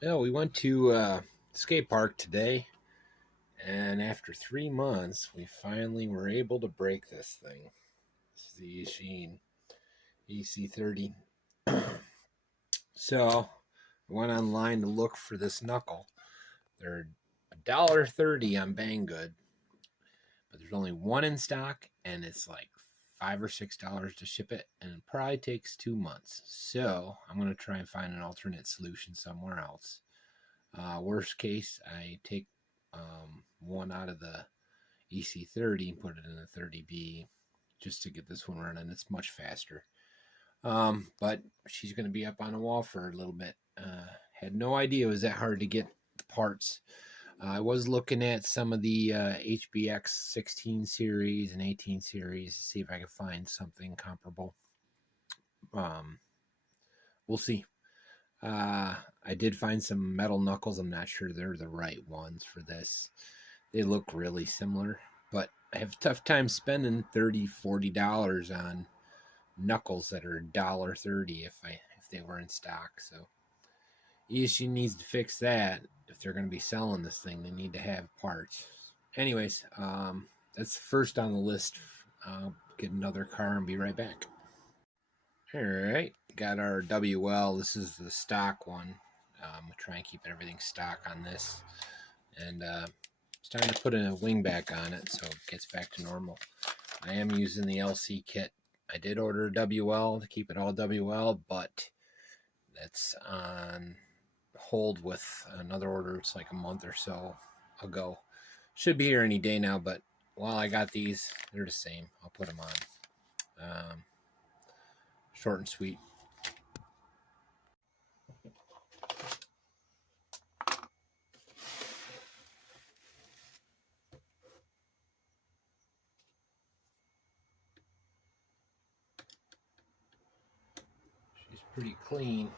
Well, we went to skate park today, and after 3 months, we finally were able to break this thing. This is the Eachine EC30. So I went online to look for this knuckle. They're $1.30 on Banggood, but there's only one in stock, and it's like $5 or $6 to ship it, and it probably takes 2 months. So I'm gonna try and find an alternate solution somewhere else. Worst case, I take one out of the EC30 and put it in the 30B just to get this one running. It's much faster. But she's going to be up on a wall for a little bit. Had no idea it was that hard to get the parts. I was looking at some of the HBX 16 series and 18 series to see if I could find something comparable. We'll see. I did find some metal knuckles. I'm not sure they're the right ones for this. They look really similar, but I have a tough time spending $30-$40 on knuckles that are $1.30 if they were in stock. So Eachine needs to fix that. If they're going to be selling this thing, they need to have parts. Anyways, that's first on the list. I'll get another car and be right back. All right, got our WL. This is the stock one. We'll try and keep everything stock on this. And it's time to put a wing back on it so it gets back to normal. I am using the LC kit. I did order a WL to keep it all WL, but that's on hold with another order. It's like a month or so ago. Should be here any day now, but while I got these, they're the same. I'll put them on. Short and sweet. She's pretty clean.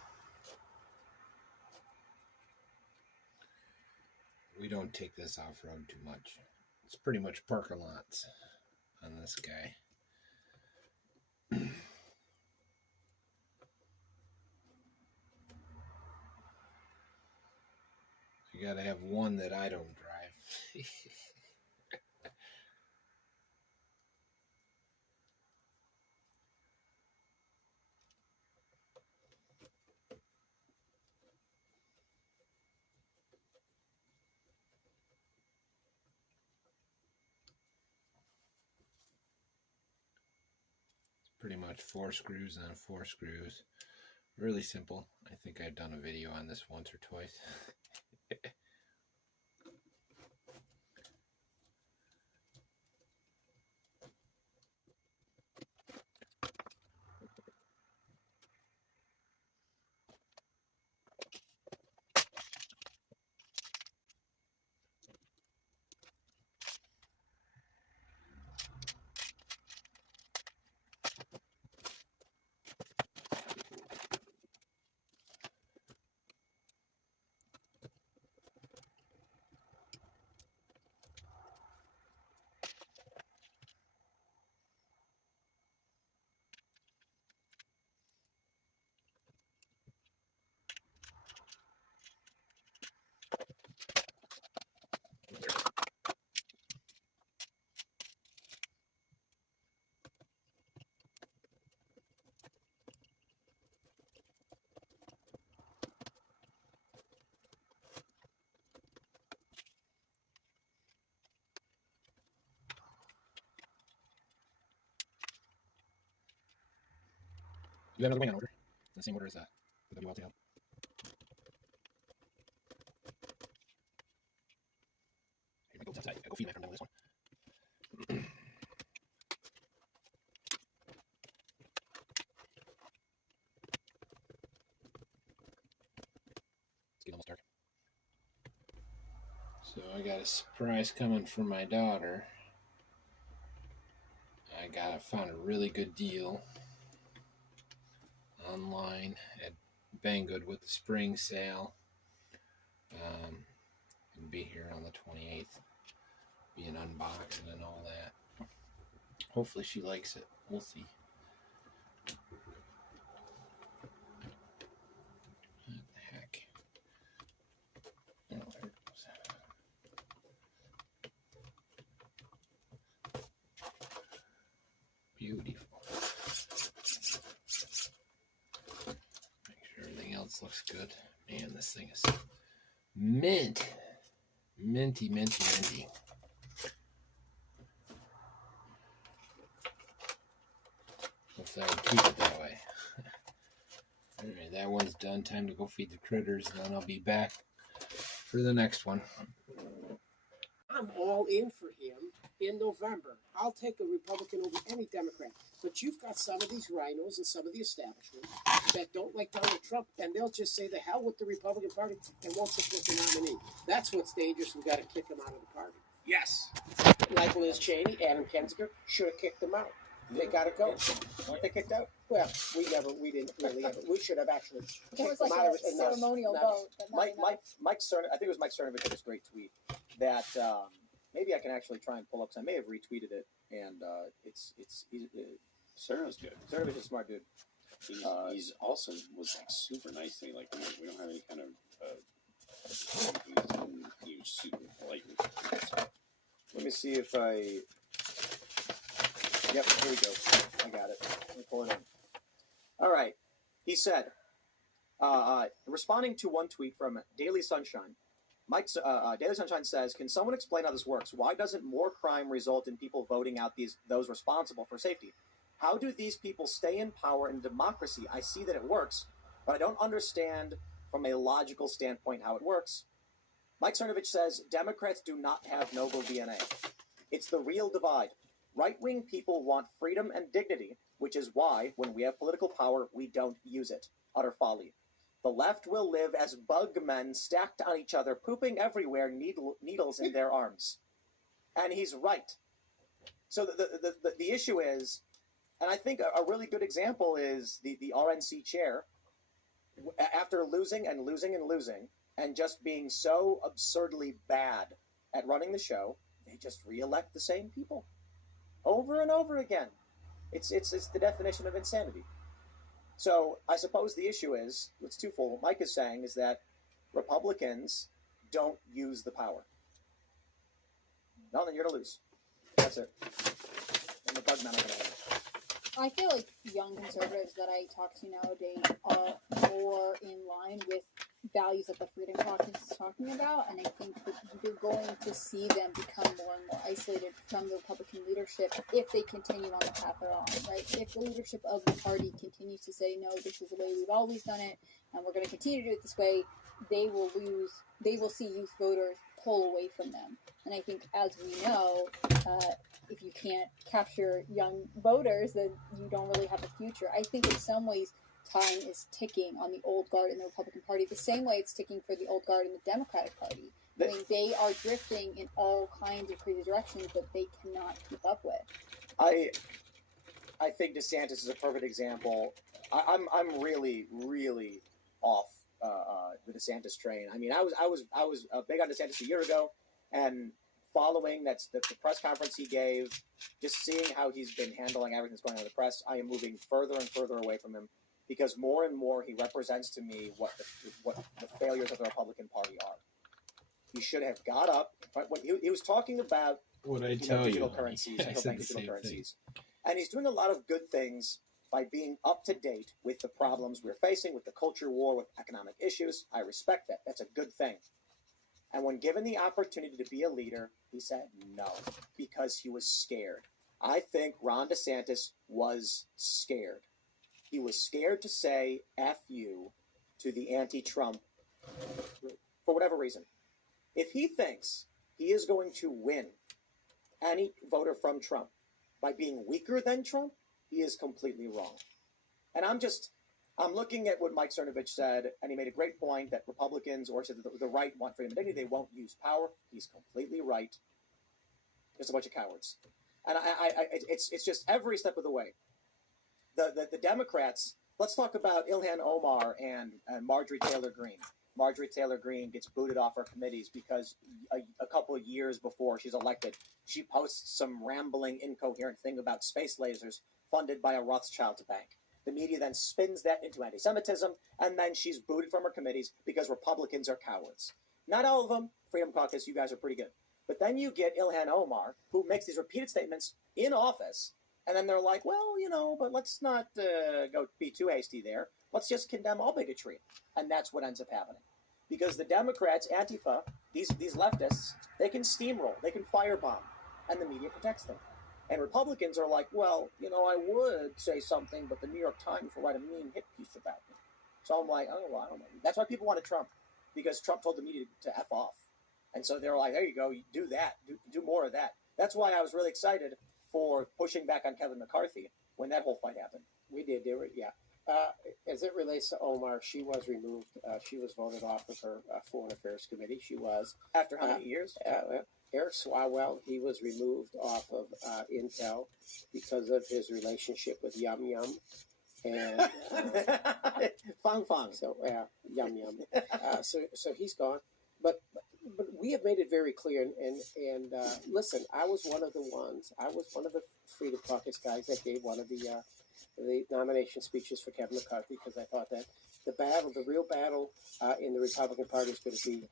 We don't take this off-road too much. It's pretty much parking lots on this guy. You gotta have one that I don't drive. Pretty much 4 screws and 4 screws. Really simple. I think I've done a video on this once or twice. You have another wing on order. The same order as the WL tail. Here, go outside. Go feed him after I'm done with this one. It's getting almost dark. So I got a surprise coming from my daughter. I found a really good deal online at Banggood with the spring sale. It'll be here on the 28th. Be an unboxing and all that. Hopefully she likes it. We'll see. What the heck? Beautiful. Make sure everything else looks good. Man, this thing is mint. Minty, minty, minty. Hopefully I'll keep it that way. Alright, that one's done. Time to go feed the critters, and then I'll be back for the next one. I'm all in for him in November. I'll take a Republican over any Democrat. But you've got some of these rhinos and some of the establishment that don't like Donald Trump, and they'll just say the hell with the Republican Party and won't support the nominee. That's what's dangerous. We've got to kick them out of the party. Yes. Like Liz Cheney, Adam Kinzinger should have kicked them out. They got to go. Weren't they kicked out? Well, we didn't really have it. We should have actually It was kicked them like out a of it. ceremonial vote. But Mike Cernovich, I think it was Mike Cernovich did this great tweet that maybe I can actually try and pull up, because I may have retweeted it, and Sarah's good. Cernovich is a smart dude. He's also was like super nice thing. Like we don't have any kind of huge super like. Let me see if I. Yep, here we go. I got it. Let me pull it in. All right. He said, responding to one tweet from Daily Sunshine, Daily Sunshine says, "Can someone explain how this works? Why doesn't more crime result in people voting out those responsible for safety? How do these people stay in power in democracy? I see that it works, but I don't understand from a logical standpoint how it works." Mike Cernovich says, "Democrats do not have noble DNA. It's the real divide. Right-wing people want freedom and dignity, which is why, when we have political power, we don't use it. Utter folly. The left will live as bug men stacked on each other, pooping everywhere, needles in their arms." And he's right. So the issue is, and I think a really good example is the RNC chair, after losing and losing and losing, and just being so absurdly bad at running the show, they just re-elect the same people over and over again. It's the definition of insanity. So I suppose the issue is, it's twofold. What Mike is saying is that Republicans don't use the power. No, then you're going to lose. That's it. And the bug men are going to have it. I feel like young conservatives that I talk to nowadays are more in line with values that the Freedom Caucus is talking about, and I think that you're going to see them become more and more isolated from the Republican leadership if they continue on the path they're on, right? If the leadership of the party continues to say, no, this is the way we've always done it, and we're going to continue to do it this way, they will see youth voters pull away from them. And I think, as we know, if you can't capture young voters, then you don't really have a future. I think in some ways, time is ticking on the old guard in the Republican Party, the same way it's ticking for the old guard in the Democratic Party. I mean, they are drifting in all kinds of crazy directions that they cannot keep up with. I think DeSantis is a perfect example. I'm really off the DeSantis train. I mean, I was big on DeSantis a year ago, and following the press conference he gave, just seeing how he's been handling everything that's going on in the press, I am moving further and further away from him, because more and more he represents to me what the failures of the Republican Party are. He should have got up. When he was talking about digital currencies, and he's doing a lot of good things by being up to date with the problems we're facing, with the culture war, with economic issues. I respect that. That's a good thing. And when given the opportunity to be a leader, he said no, because he was scared. I think Ron DeSantis was scared. He was scared to say F you to the anti-Trump group, for whatever reason. If he thinks he is going to win any voter from Trump by being weaker than Trump, he is completely wrong. And I'm looking at what Mike Cernovich said, and he made a great point that Republicans, or the right, want freedom and dignity. They won't use power. He's completely right. Just a bunch of cowards. And it's just every step of the way. The Democrats, let's talk about Ilhan Omar and Marjorie Taylor Greene. Marjorie Taylor Greene gets booted off her committees because a couple of years before she's elected, she posts some rambling, incoherent thing about space lasers funded by a Rothschild bank. The media then spins that into anti-Semitism, and then she's booted from her committees because Republicans are cowards. Not all of them. Freedom Caucus, you guys are pretty good. But then you get Ilhan Omar, who makes these repeated statements in office And then they're like, well, but let's not go be too hasty there. Let's just condemn all bigotry. And that's what ends up happening. Because the Democrats, Antifa, these leftists, they can steamroll, they can firebomb, and the media protects them. And Republicans are like, well, I would say something, but the New York Times will write a mean hit piece about me. So I'm like, oh, well, I don't know. That's why people wanted Trump, because Trump told the media to F off. And so they're like, there you go, you do that, do more of that. That's why I was really excited for pushing back on Kevin McCarthy when that whole fight happened. We did, yeah. As it relates to Omar, she was removed. She was voted off of her Foreign Affairs Committee. She was. After how many years? Eric Swalwell, he was removed off of Intel because of his relationship with Yum Yum. And Fang Fang. So Yum Yum. So he's gone. But we have made it very clear. And listen, I was one of the Freedom Caucus guys that gave one of the nomination speeches for Kevin McCarthy, because I thought that the real battle in the Republican Party is going to be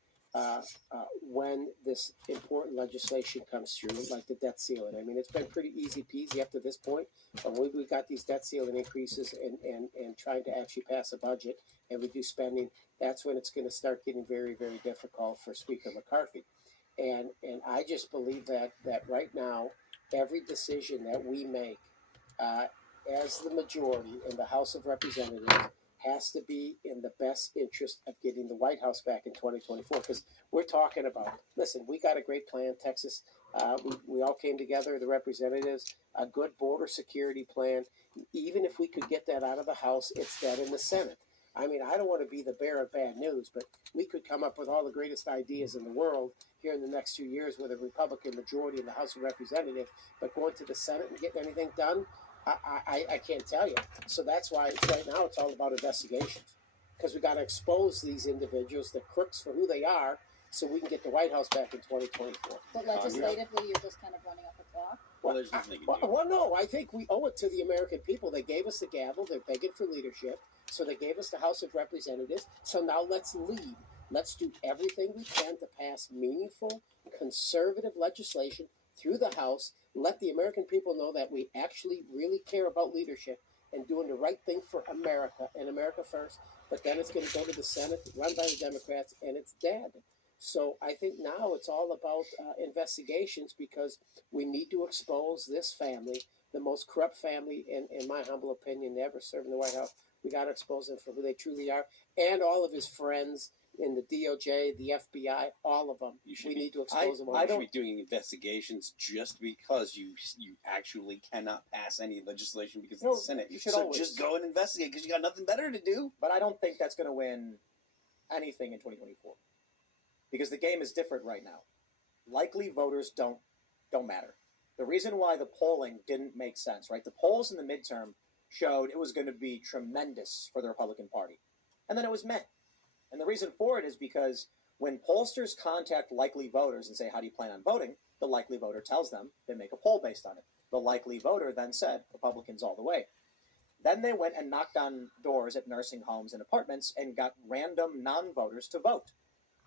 when this important legislation comes through, like the debt ceiling. I mean, it's been pretty easy peasy up to this point, but when we got these debt ceiling increases and trying to actually pass a budget and reduce spending, that's when it's going to start getting very, very difficult for Speaker McCarthy. And I just believe that right now, every decision that we make as the majority in the House of Representatives has to be in the best interest of getting the White House back in 2024. Because we're talking about, listen, we got a great plan, Texas. We all came together, the representatives, a good border security plan. Even if we could get that out of the House, it's that in the Senate. I mean, I don't want to be the bearer of bad news, but we could come up with all the greatest ideas in the world here in the next 2 years with a Republican majority in the House of Representatives, but going to the Senate and getting anything done, I can't tell you. So that's why right now it's all about investigations, because we got to expose these individuals, the crooks, for who they are, so we can get the White House back in 2024. But legislatively, you're just kind of running up the clock. Well, there's nothing they can do. Well, no, I think we owe it to the American people. They gave us the gavel. They're begging for leadership. So they gave us the House of Representatives. So now let's lead. Let's do everything we can to pass meaningful, conservative legislation through the House. Let the American people know that we actually really care about leadership and doing the right thing for America and America first. But then it's going to go to the Senate, run by the Democrats, and it's dead. So I think now it's all about investigations, because we need to expose this family, the most corrupt family, in my humble opinion, to ever serve in the White House. We got to expose them for who they truly are, and all of his friends in the DOJ, the FBI, all of them. We need to expose them all. I don't be doing investigations just because you actually cannot pass any legislation because of the Senate. You should so always just go and investigate because you got nothing better to do. But I don't think that's going to win anything in 2024, because the game is different right now. Likely voters don't matter. The reason why the polling didn't make sense, right? The polls in the midterm showed it was going to be tremendous for the Republican Party, and then it was meh. And the reason for it is because when pollsters contact likely voters and say, how do you plan on voting? The likely voter tells them, they make a poll based on it. The likely voter then said, Republicans all the way. Then they went and knocked on doors at nursing homes and apartments and got random non-voters to vote.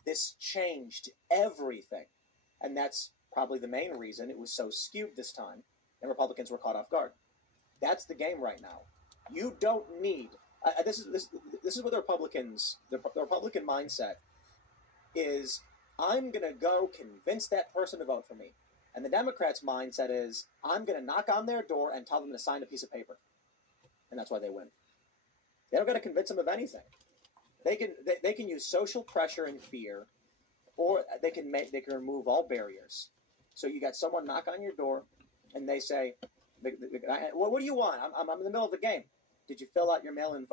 This changed everything. And that's probably the main reason it was so skewed this time, and Republicans were caught off guard. That's the game right now. You don't need... This is what the Republican mindset is. I'm going to go convince that person to vote for me. And the Democrats' mindset is, I'm going to knock on their door and tell them to sign a piece of paper. And that's why they win. They don't got to convince them of anything. They can use social pressure and fear, or they can remove all barriers. So you got someone knock on your door, and they say, what do you want? I'm in the middle of the game. Did you fill out your mail-in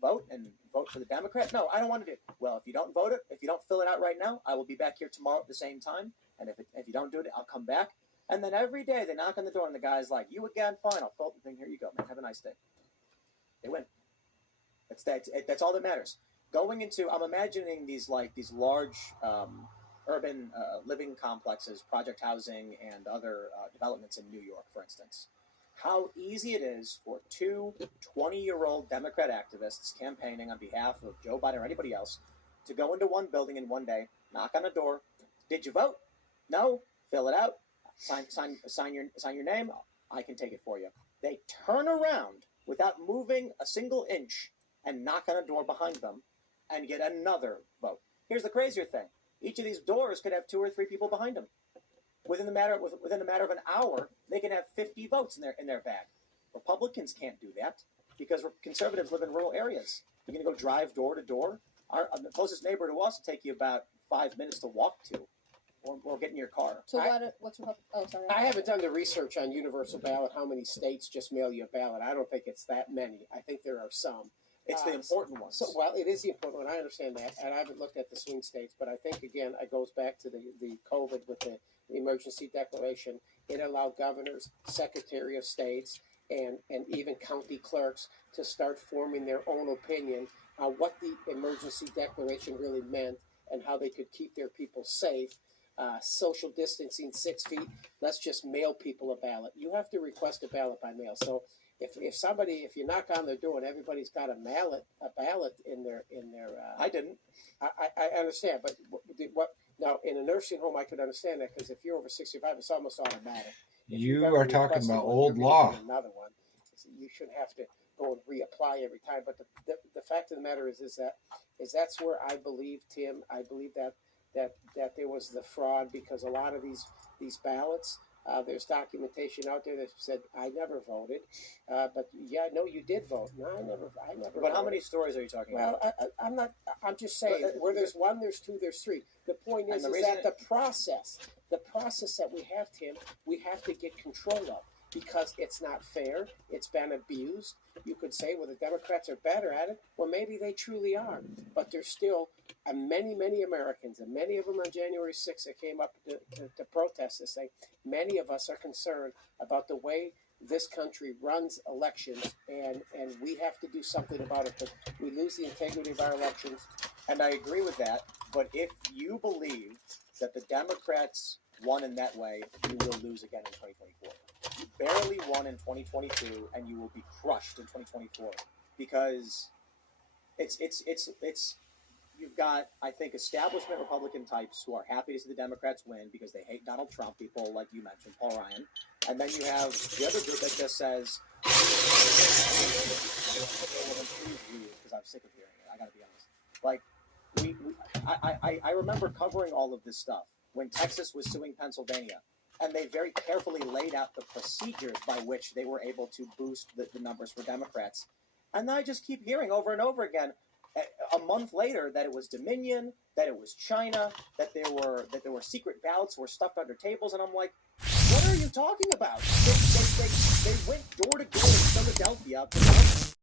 vote and vote for the Democrat? No, I don't want to do it. Well, if you don't vote it, if you don't fill it out right now, I will be back here tomorrow at the same time. And if you don't do it, I'll come back. And then every day they knock on the door and the guy's like, you again? Fine, I'll fill out the thing. Here you go, man. Have a nice day. They win. That's all that matters. Going into, I'm imagining these large urban living complexes, project housing, and other developments in New York, for instance. How easy it is for two 20-year-old Democrat activists campaigning on behalf of Joe Biden or anybody else to go into one building in one day, knock on a door. Did you vote? No. Fill it out. Sign your name. I can take it for you. they turn around without moving a single inch and knock on a door behind them and get another vote. Here's the crazier thing. Each of these doors could have 2 or 3 people behind them. Within a matter of an hour, they can have 50 votes in their bag. Republicans can't do that because conservatives live in rural areas. You're going to go drive door to door. The closest neighbor to us will take you about 5 minutes to walk to, or get in your car. So what's Republican? Oh, sorry. I haven't done the research on universal ballot, how many states just mail you a ballot. I don't think it's that many. I think there are some. It's the important ones. Well, it is the important one. I understand that, and I haven't looked at the swing states, but I think, again, it goes back to the COVID with the emergency declaration. It allowed governors, secretary of states, and even county clerks to start forming their own opinion on what the emergency declaration really meant and how they could keep their people safe. Social distancing, 6 feet. Let's just mail people a ballot. You have to request a ballot by mail. So if you knock on their door and everybody's got a ballot in their I didn't. I understand, but what now in a nursing home I could understand that, because if you're over 65, it's almost automatic. If You you've ever are talking requested about one, old you're gonna law. get another one. You shouldn't have to go and reapply every time. But the fact of the matter is that's where I believe, Tim. I believe that there was the fraud, because a lot of these ballots. There's documentation out there that said I never voted, but yeah, no, you did vote. No, I never. But voted. how many stories are you talking about? Well, I'm not. I'm just saying, where there's 1, there's 2, there's 3. The point is that the process that we have, Tim, we have to get control of, because it's not fair. It's been abused. You could say, well, the Democrats are better at it. Well, maybe they truly are, but there's still many Americans, and many of them on January 6th that came up to protest this thing. Many of us are concerned about the way this country runs elections, and we have to do something about it, because we lose the integrity of our elections. And I agree with that. But if you believe that the Democrats won in that way, you will lose again in 2024. You barely won in 2022, and you will be crushed in 2024, because it's you've got, I think, establishment Republican types who are happy to see the Democrats win because they hate Donald Trump, people like you mentioned, Paul Ryan. And then you have the other group that just says, because I'm sick of hearing it, I gotta be honest. Like, I remember covering all of this stuff when Texas was suing Pennsylvania, and they very carefully laid out the procedures by which they were able to boost the numbers for Democrats. And I just keep hearing over and over again, a month later, that it was Dominion, that it was China, that there were secret ballots were stuffed under tables, and I'm like, what are you talking about? They went door to door in Philadelphia.